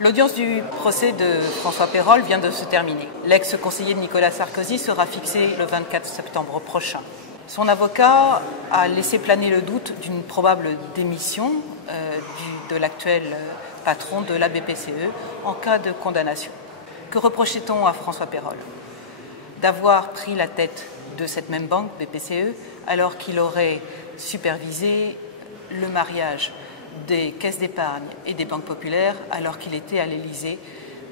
L'audience du procès de François Pérolle vient de se terminer. L'ex-conseiller de Nicolas Sarkozy sera fixé le 24 septembre prochain. Son avocat a laissé planer le doute d'une probable démission de l'actuel patron de la BPCE en cas de condamnation. Que reprochait-on à François Pérolle? D'avoir pris la tête de cette même banque, BPCE, alors qu'il aurait supervisé le mariage des caisses d'épargne et des banques populaires alors qu'il était à l'Élysée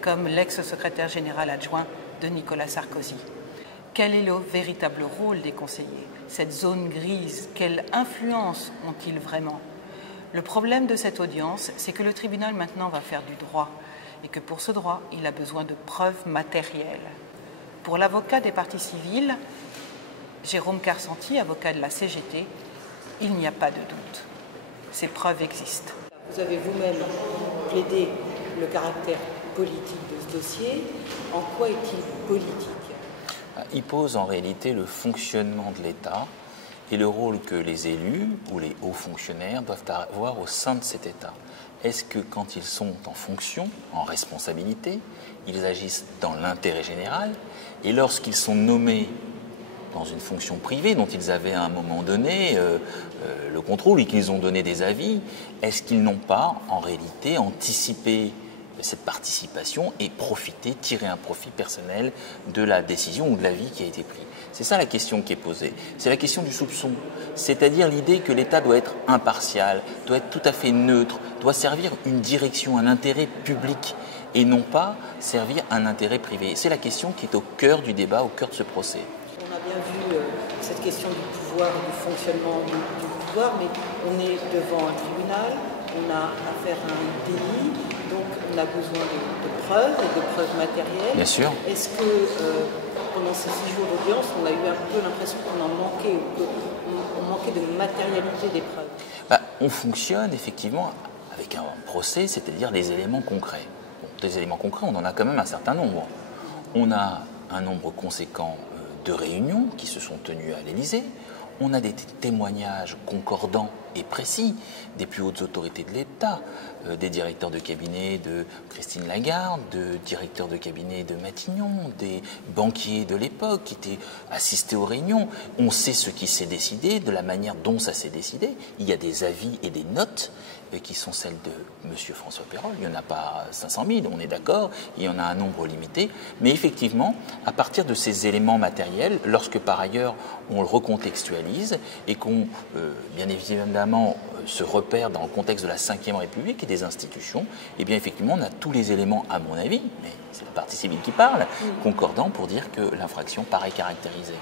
comme l'ex-secrétaire général adjoint de Nicolas Sarkozy. Quel est le véritable rôle des conseillers? Cette zone grise, quelle influence ont-ils vraiment? Le problème de cette audience, c'est que le tribunal maintenant va faire du droit et que pour ce droit, il a besoin de preuves matérielles. Pour l'avocat des parties civiles, Jérôme Carcenti, avocat de la CGT, il n'y a pas de doute. Ces preuves existent. Vous avez vous-même plaidé le caractère politique de ce dossier. En quoi est-il politique? Il pose en réalité le fonctionnement de l'État et le rôle que les élus ou les hauts fonctionnaires doivent avoir au sein de cet État. Est-ce que quand ils sont en fonction, en responsabilité, ils agissent dans l'intérêt général, et lorsqu'ils sont nommés dans une fonction privée dont ils avaient à un moment donné le contrôle et qu'ils ont donné des avis, est-ce qu'ils n'ont pas en réalité anticipé cette participation et profiter, tirer un profit personnel de la décision ou de l'avis qui a été pris? C'est ça la question qui est posée. C'est la question du soupçon, c'est-à-dire l'idée que l'État doit être impartial, doit être tout à fait neutre, doit servir une direction, un intérêt public et non pas servir un intérêt privé. C'est la question qui est au cœur du débat, au cœur de ce procès. On a bien vu cette question du pouvoir et du fonctionnement du pouvoir, mais on est devant un tribunal, on a affaire à un délit, donc on a besoin de preuves et de preuves matérielles. Bien sûr. Est-ce que pendant ces 6 jours d'audience, on a eu un peu l'impression qu'on en manquait ou qu'on manquait de matérialité des preuves? On fonctionne effectivement avec un procès, c'est-à-dire des éléments concrets. Bon, des éléments concrets, on en a quand même un certain nombre. On a un nombre conséquent de réunions qui se sont tenues à l'Élysée. On a des témoignages concordants et précis des plus hautes autorités de l'État, des directeurs de cabinet de Christine Lagarde, de directeurs de cabinet de Matignon, des banquiers de l'époque qui étaient assistés aux réunions. On sait ce qui s'est décidé, de la manière dont ça s'est décidé. Il y a des avis et des notes qui sont celles de M. François Pérolle. Il n'y en a pas 500 000, on est d'accord, il y en a un nombre limité. Mais effectivement, à partir de ces éléments matériels, lorsque par ailleurs on le recontextualise et qu'on, bien évidemment, se repère dans le contexte de la Ve République et des institutions, eh bien effectivement on a tous les éléments, à mon avis, mais c'est la partie civile qui parle, concordants pour dire que l'infraction paraît caractérisée.